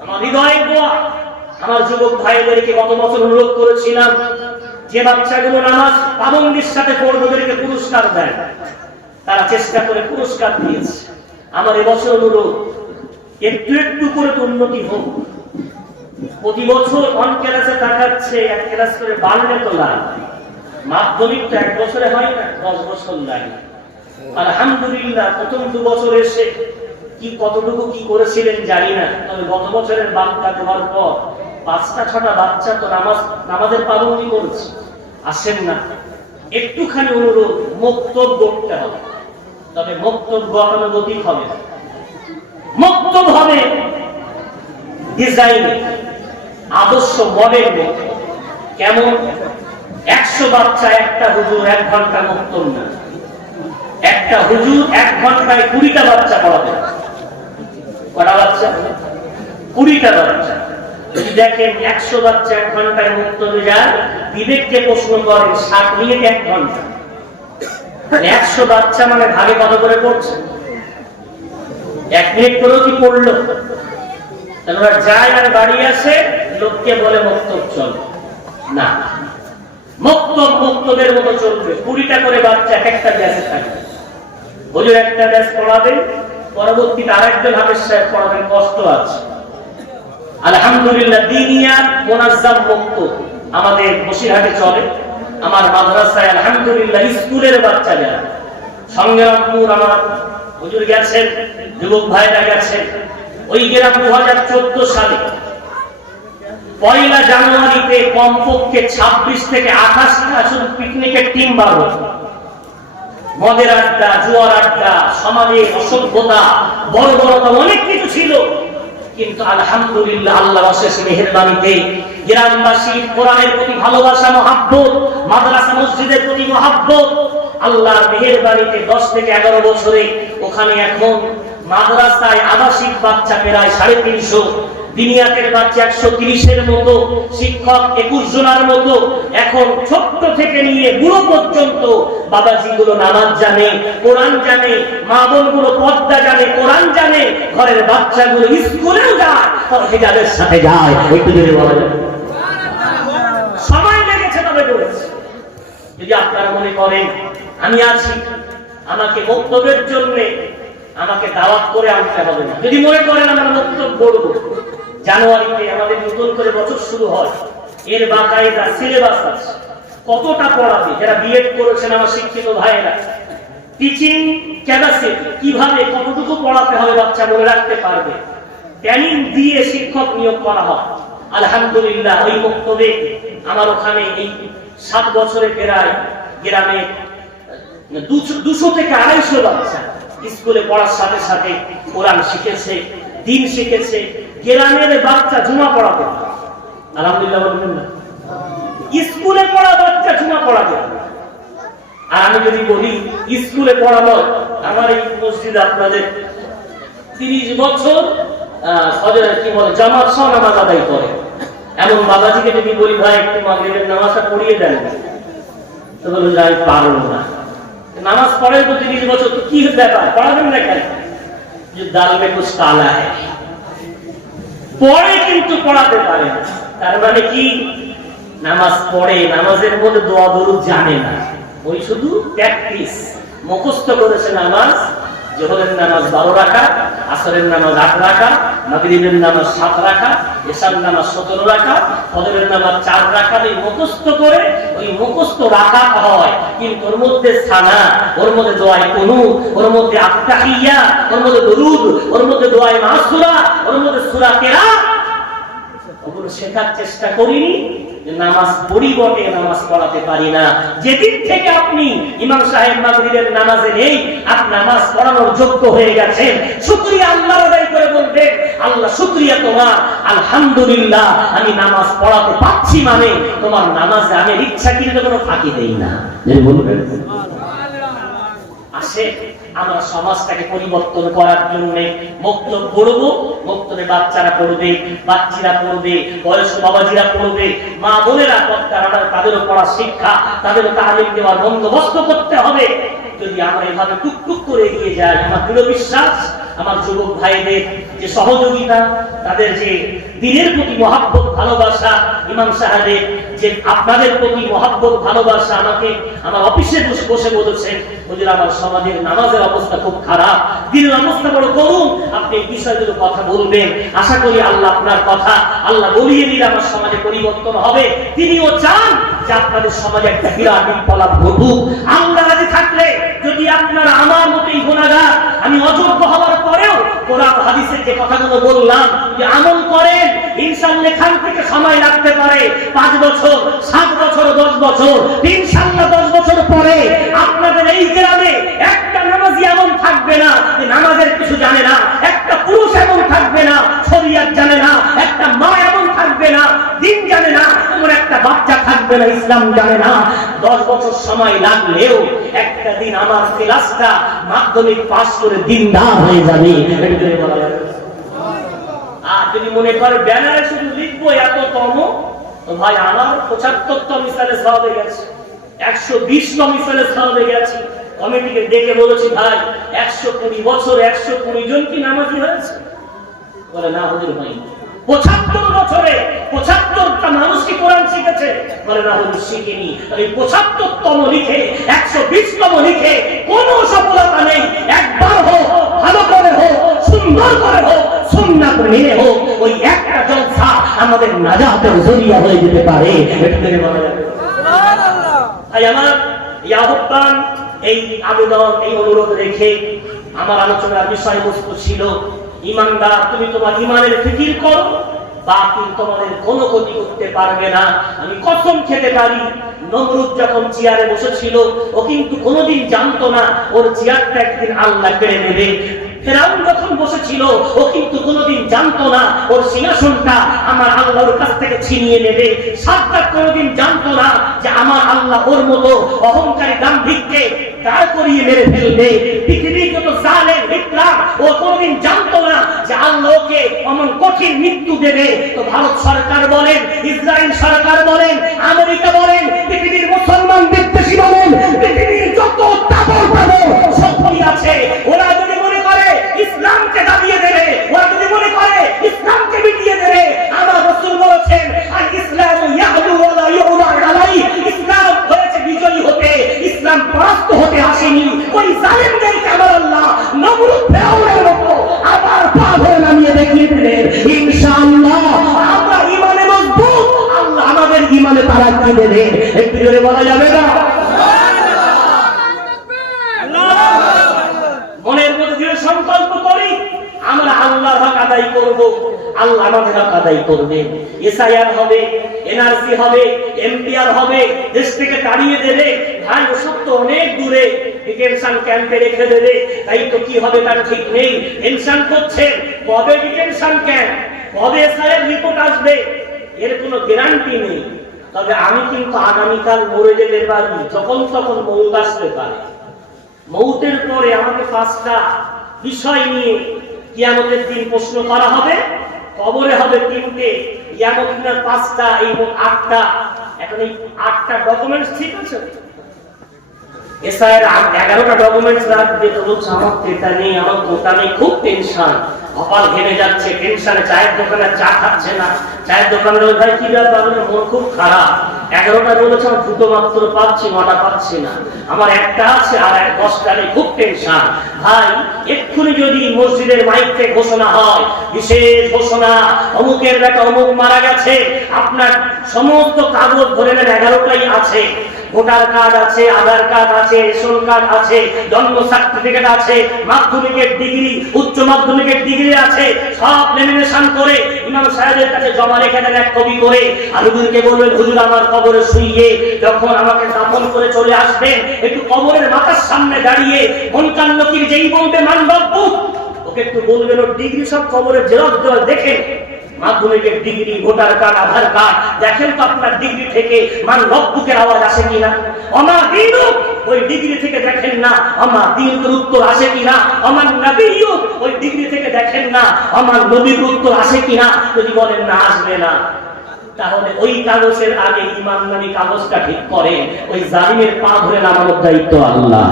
আমার হৃদয়ের দোয়া, আমার যুবক ভাইদেরকে গত বছর অনুরোধ করেছিলাম, যে বাচ্চাগুলো নামাজ পাবন্দির সাথে পড়বে ওদেরকে পুরস্কার দেয়। তারা চেষ্টা করে পুরস্কার দিয়েছে। আমার এবছর অনুরোধ, একটু একটু করে তো উন্নতি হোক। প্রতি বছর অন ক্লাসে তাকাচ্ছে, এক ক্লাস করে বাড়লে তো লাভ। মাধ্যমিক তো 1 বছরে হয় না, 10 বছর লাগে। আলহামদুলিল্লাহ প্রথম 2 বছর এসে কি কতটুকু কি করেছিলেন জানি না, তবে গত বছরের বাচ্চা দেওয়ার পর 5টা-6টা বাচ্চা তো নামাজের পাবন্দি করেছে, আসেন না। একটুখানি অনুরোধ, মক্তব করতে হবে, তবে মক্তব গতানুগতিক হবে, মক্তব হবে ডিজাইন আদর্শ মডেল মক্তব। কেমন? 100 বাচ্চা একটা হুজুর 1 ঘন্টা মক্তব না, একটা হুজুর 1 ঘন্টায় 20টা বাচ্চা পড়াবে। কটা বাচ্চা? 20টা বাচ্চা। যদি দেখেন 100 বাচ্চা 1 ঘন্টায় মক্তবে যায়, বিবেককে প্রশ্ন করেন 60 মিনিট 1 ঘন্টা, 100 বাচ্চা মানে ভাগে কত করে পড়ছে? 1 মিনিট করেও কি পড়লো? তাহলে যায় আর বাড়ি আসে, লোককে বলে মক্তব চল না, মক্তবের মতো চলবে। 20টা করে বাচ্চা একটা ব্যাচে থাকবে, হুজুর একটা ব্যাচ পড়াবেন, পরবর্তীতে আরেকজন হাফেজ সাহেব পড়াবেন, কষ্ট আছে। আলহামদুলিল্লাহ দিনিয়া মুনাজ্জাম মক্তব আমাদের বসিরহাটে চলে। আমার মাদ্রাসায় আলহামদুলিল্লাহ স্কুলের বাচ্চা যারা, সংগ্রামপুর আমার হুজুর গেছেন, যুবক ভাইরা গেছেন। ওই গ্রাম 2014 সালে 1 জানুয়ারিতে কমপক্ষে 26 থেকে 28টা শুধু পিকনিকের টিম বার হতো। মদের আড্ডা, জুয়ার আড্ডা, সমাজে অসভ্যতা, বড় অনেক কিছু ছিল, কিন্তু আলহামদুলিল্লাহ আল্লাহর অশেষ মেহেরবানিতে গ্রামবাসীর কোরআনের প্রতি ভালোবাসা, মহাব্বত, মাদ্রাসা মসজিদের প্রতি মহাব্বত, আল্লাহর মেহেরবানিতে 10 থেকে 11 বছরে ওখানে এখন মাদ্রাসায় আবাসিক বাচ্চা প্রায় 350, দিনিয়াতের বাচ্চা 130-এর মতো, শিক্ষক 21 জনের মতো। এখন ছোট্ট থেকে নিয়ে বুড়ো পর্যন্ত বাবাজিগুলো নামাজ জানে, কোরআন জানে, মা বোনগুলো পর্দা জানে, কোরআন জানে, ঘরের বাচ্চাগুলো স্কুলেও যায়, হিজাবের সাথে যায়। একটু জোরে বলা যায়। সময় লেগেছে, তবে করেছে। যদি আপনারা মনে করেন আমি আছি, আমাকে বক্তব্যের জন্য আমাকে দাওয়াত করে আনতে হবে না। যদি মনে করেন আমরা বক্তব্য করব, জানুয়ারিতে আমাদের নতুন করে বছর শুরু হয়, এর বাকায়দা সিলেবাস আছে, কতটা পড়াবে। যারা বিএড করেছেন আমার শিক্ষিত ভাইয়েরা, টিচিং ক্যাপাসিটি কিভাবে কতটুকু পড়াতে হবে বাচ্চা মনে রাখতে পারবে, ট্রেনিং দিয়ে শিক্ষক নিয়োগ করা হয়। আলহামদুলিল্লাহ ওই বক্তব্যে আমার ওখানে এই 7 বছরে প্রায় গ্রামে 200 থেকে 250 বাচ্চা স্কুলে পড়ার সাথে সাথে কোরআন শিখেছে, দিন শিখেছে। গ্রামের বাচ্চা জুমা পড়াতে, আলহামদুলিল্লাহ বলবেন না, স্কুলে পড়া বাচ্চা জুমা পড়াতে। আর আমি যদি বলি স্কুলে পড়ানো, আমার এই মসজিদে আপনাদের 30 বছর কি বলে জামাত সহ নামাজ আদায় করে এমন বাবাজিকে যদি বলি ভাই একটু মাগরিবের নামাজটা পড়িয়ে দেন, তো বলবেন যাই পারবো না। নামাজ পড়েন তো 30 বছর, তো কি ব্যাপার পড়াবেন না কেন? যে দাল মে কুছ কালা হ্যায়, পড়ে কিন্তু পড়াতে পারে না। তার মানে কি? নামাজ পড়ে, নামাজের মধ্যে দোয়া দরুদ জানে না, ওই শুধু প্র্যাকটিস, মুখস্থ করেছে নামাজ। জোহরের নামাজ 12 রাকাত, আসরের নামাজ 8 রাকাত, মাগরিবের নামাজ 7 রাকাত, এশার নামাজ 17 রাকাত, ফজরের নামাজ 4 রাকাত। এই মুখস্থ করে ওই মুখস্থ রাকাত হয়, কিন্তু ওর মধ্যে সানা, ওর মধ্যে দোয়ায়ে কুনুত, ওর মধ্যে আত্তাহিয়া, ওর মধ্যে দরুদ, ওর মধ্যে দোয়ায়ে মাসুরা, ওর মধ্যে সূরা কিরাত, ওগুলো শেখার চেষ্টা করিনি। নামাজ পড়ি বটে, নামাজ পড়াতে পারি না। যেদিন থেকে আপনি ইমাম সাহেব মাগরিবের নামাজে নেই, আপনি নামাজ পড়ানোর যোগ্য হয়ে গেছেন, শুকরিয়া আল্লাহর আদায় করে বলবেন, আল্লাহ শুকরিয়া তোমার, আলহামদুলিল্লাহ আমি নামাজ পড়াতে পারছি, মানে তোমার নামাজে আমি ইচ্ছাকৃত কোনো ফাঁকি দেই না। বলবেন আসে আমরা সমাজটাকে পরিবর্তন করার জন্য বক্তব্য পড়বো, বক্তব্যে বাচ্চারা পড়বে, বাচ্চারা পড়বে, বয়স্ক বাবাজিরা পড়বে, মা বোনেরা তাদেরও পড়ার শিক্ষা, তাদেরও তালিম দেওয়ার বন্দোবস্ত করতে হবে। যদি আমরা এভাবে টুকটুক করে এগিয়ে যাই, আমার দৃঢ় বিশ্বাস আমার যুবক ভাইদের যে সহযোগিতা, তাদের যে দিনের প্রতি মহাব্বত ভালোবাসা, ইমাম সাহেবের যে আপনাদের প্রতি মহাব্বত ভালোবাসা, আমাকে আমার অফিসে বসে বলেছেন হুজুর আমার সমাজের নামাজের অবস্থা খুব খারাপ, দিনের অবস্থা বড় করুন, আপনি এই বিষয়গুলো কথা বলবেন। আশা করি আল্লাহ আপনার কথা আল্লাহ বলিয়ে দিলে আমার সমাজে পরিবর্তন হবে। তিনিও চান যে আপনাদের সমাজে একটা বিরাট বিপ্লব ঘটুক। আমরা রাজি থাকলে যদি আপনি আপনারা আমার মতোই গুনাহগার। আমি অযোগ্য হওয়ার পরেও কোরআন হাদিসের যে কথাগুলো বললাম যে আমল করেন, ইনশাআল্লাহ এখান থেকে সময় লাগতে পারে 5 বছর, 7 বছর, 10 বছর, ইনশাআল্লাহ 10 বছর পরে আপনাদের এই গ্রামে একটা নামাজি এমন থাকবে না যে নামাজের কিছু জানে না, একটা পুরুষ এমন থাকবে না শরীয়ত জানে না, একটা মা এমন থাকবে না দিন জানে না, এমন একটা বাচ্চা থাকবে না ইসলাম জানে না। 10 বছর সময় লাগলেও একটা দিন আমার ক্লাসটা মাধ্যমিক পাস করে দিনদার হয়ে যাবে। আর যদি মনে করে ব্যানারে শুধু লিখবো এত কম, তো ভাই আমার 75 মিসালে সওয়াব হয়ে গেছে, 120 মিসালে সওয়াব হয়ে গেছে। কমিটিকে ডেকে বলেছি ভাই 120 বছর 120 জন কি নামাজি হয়েছে? বলে না হুজুর ভাই 75 বছরে 75টা মানুষ কি কোরআন শিখেছে? বলে না হুজুর শিখিনি। এই 75তম লিখে 120তম লিখে কোনো সফলতা নেই। একবার হোক, ভালো করে হোক, সুন্দর করে হোক, সুন্নাত মেনে হোক, ওই একটা জলসা আমাদের নাজাতের জরিয়া হয়ে যেতে পারে। এটা বলা যাবে সুবহানাল্লাহ। তাই আমার এই আহ্বান, এই আবেদন, এই অনুরোধ রেখে আমার আলোচনার বিষয়বস্তু ছিল ইমানদার তুমি তোমার ইমানের ফিকির করো, বাতিল তোমাদের কোনো ক্ষতি করতে পারবে না। আমি কসম খেতে পারি নমরুদ যখন চেয়ারে বসেছিল ও কিন্তু কোনোদিন জানতো না ওর চেয়ারটা একদিন আল্লাহ কেড়ে নেবে। ফেরাউন যখন বসেছিল ও কিন্তু কোনোদিন জানতো না ওর সিংহাসনটা আমার আল্লাহর কাছ থেকে ছিনিয়ে নেবে। সাদ্দাত কোনোদিন জানতো না যে আমার আল্লাহ ওর মতো অহংকারী দাম্ভিককে দাঁড় করিয়ে মেরে ফেলবে। পৃথিবীর যত জালেম বিপ্লব ও কোনোদিন জানতো না যে আল্লাহকে এমন কঠিন মৃত্যু দেবে। তো ভারত সরকার বলেন, ইসরায়েল সরকার বলেন, আমেরিকা বলেন, পৃথিবীর মুসলমান বিদ্বেষী বলেন, পৃথিবীর যত তাবড় তাবড় শক্তি আছে, ওরা যদি মনে করে ইসলামকে দাবিয়ে দেবে, ওরা যদি মনে করে ইসলামকে মিটিয়ে দেবে, আমার রাসূল বলেছেন আর ইসলাম ইয়াহদু ওয়া লা ইউলা আলাই, ইসলাম হয়েছে বিজয়ী হতে, ইসলাম পরাস্ত হতে আসেনি। ওই জালেমদেরকে আমার আল্লাহ নমরুদ ফেরাউনের মতো আবার পা ধরে নামিয়ে দেখিয়ে দিলেন। ইনশাআল্লাহ আমরা ঈমানে মজবুত, আল্লাহ আমাদের ঈমানে তারাক্কি দেবে। একটু জোরে বলা যাবে না মনের মধ্যে যে সংকল্প করি আমরা আল্লাহর হক আদায় করব, আল্লাহ আমাদের হক আদায় করবে। এসআইআর হবে, এনআরসি হবে, এমপিআর হবে, দেশ থেকে তাড়িয়ে দেবে, ভাই ওসব তো অনেক দূরে, ডিটেনশন ক্যাম্পে রেখে দেবে। তাই তো কি হবে তার ঠিক নেই। টেনশন করছে কবে ডিটেনশন ক্যাম্প, কবে এসআইআর রিপোর্ট আসবে, এর কোনো গ্যারান্টি নেই। তবে আমি কিন্তু আগামীকাল মরে যেতে পারি, যখন তখন মৌত আসতে পারে। মৌতের পরে আমাকে 5টা বিষয় নিয়ে কিয়ামতের দিন প্রশ্ন করা হবে। কবরে হবে 3টে, কিয়ামতের দিন 5টা, এই 8টা। এখন এই 8টা ডকুমেন্টস ঠিক আছে, এসআইআর 11টা ডকুমেন্টস রাখবে, তো বলছে আমার এটা নেই, আমার কোটা নেই, খুব টেনশন, কপাল ঘেমে যাচ্ছে টেনশনে। চায়ের দোকানে চা খাচ্ছে না, চায়ের দোকানের ভাই কি ব্যাপার, মন খুব খারাপ। 11টা বলেছে আমার 2টো মাত্র পাচ্ছি, 9টা পাচ্ছি না, আমার একটা আছে আর 10টা নেই, খুব টেনশন। ভাই এক্ষুনি যদি মসজিদের মাইকে ঘোষণা হয়, বিশেষ ঘোষণা, অমুকের বেটা অমুক মারা গেছে, আপনার সমস্ত কাগজ ধরে নেন 11টাই আছে, ভোটার কার্ড আছে, আধার কার্ড আছে, রেশন কার্ড আছে, জন্ম সার্টিফিকেট আছে, মাধ্যমিকের ডিগ্রি, উচ্চ মাধ্যমিকের ডিগ্রি আছে, সব লেমিনেশন করে ইমাম সাহেবের কাছে জমা রেখে দেন 1 কপি করে। আর হুজুরকে বলবেন হুজুর আমার কবরে শুইয়ে যখন আমাকে দাফন করে চলে আসবেন, একটু কবরের মাথার সামনে দাঁড়িয়ে মনকান্নকির যেই বলবে মানবব্য, ওকে একটু বলবেন ওর ডিগ্রি সব কবরের জেরক্স দেওয়া দেখেন, মাধ্যমিকের ডিগ্রি, ভোটার কার্ড, আধার কার্ড দেখেন তো আপনার ডিগ্রি থেকে মান রব্বুকের আওয়াজ আসে কিনা। আমার দিন ওই ডিগ্রি থেকে দেখেন না আমার দিনের উত্তর আসে কিনা, আমার নবীও ওই ডিগ্রি থেকে দেখেন না আমার নবীর উত্তর আসে কিনা। যদি বলেন না আসবে না, তাহলে ওই কাগজের আগে ইমাম নামী কাগজটা ঠিক করে, ওই জালিমের পা ধরে নামানোর দায়িত্ব আল্লাহ।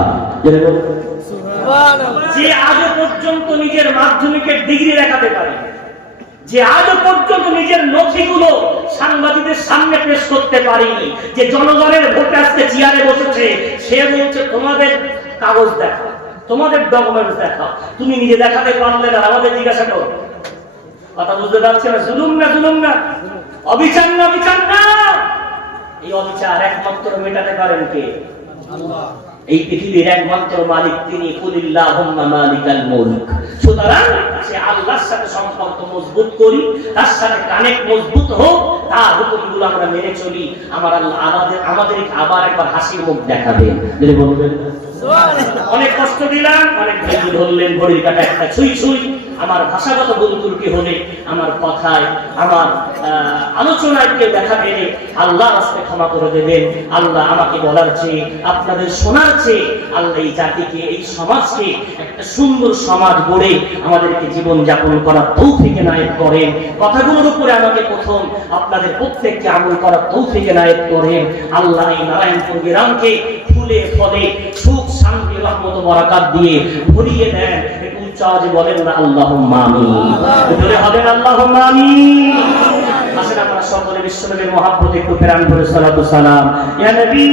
যে আজও পর্যন্ত নিজের মাধ্যমিকের ডিগ্রি দেখাতে পারে, যে আজও পর্যন্ত নিজের নথিগুলো সাংবাদিকদের সামনে পেশ করতে পারেনি, যে জনগণের ভোটে আজকে চেয়ারে বসেছে, সে বলছে তোমাদের কাগজ দেখাও, তোমাদের ডকুমেন্টস দেখাও। তুমি নিজে দেখাতে পারলে না, আমাদের জিজ্ঞাসা করো। কথা বুঝতে পারছে না? জুলুম না, জুলুম না, অবিচার না, অবিচার না। এই অবিচার একমাত্র মেটাতে পারেন কে? আল্লাহ। এই পৃথিবীর একমাত্র মালিক তিনি, কুলিল্লাহুম্মা মালিকাল মুলক। সুতরাং সে আল্লাহর সাথে সম্পর্ক মজবুত করি, তার সাথে কানেক্ট মজবুত হোক, তার হুকুমগুলো আমরা মেনে চলি। আমার আল্লাহ আমাদেরকে আবার একবার হাসির মুখ দেখাবেন। যদি বলবেন অনেক কষ্ট দিলাম, অনেক ধৈর্য ধরলেন, ঘড়ির কাটা একটা ছুঁই ছুঁই। আমার ভাষাগত ভুল ত্রুটি হলে, আমার কথায়, আমার আলোচনায় কেউ দেখা পেলে আল্লাহ রাস্তায় ক্ষমা করে দেবেন। আল্লাহ আমাকে বলার চেয়ে, আপনাদের শোনার চেয়ে, আল্লাহ এই জাতিকে, এই সমাজকে একটা সুন্দর সমাজ গড়ে আমাদেরকে জীবন যাপন করার তৌফিক এনায়েত করেন। কথাগুলোর উপরে আমাকে প্রথম আপনাদের প্রত্যেককে আমল করার তৌফিক এনায়েত করেন। আল্লাহ এই নারায়ণপুর গ্রামকে ফুলে ফলে সুখ শান্তি রহমত বরাকাত দিয়ে ভরিয়ে দেন। একটু উচ্চ আওয়াজে বলেন না আল্লাহুম্মা আমিন। জোরে হবেন আল্লাহুম্মা আমিন। আসেন আমরা সকলে বিশ্বনবীর মহব্বতে একটু প্রেরণ করে সালাতু সালাম ইয়া নবী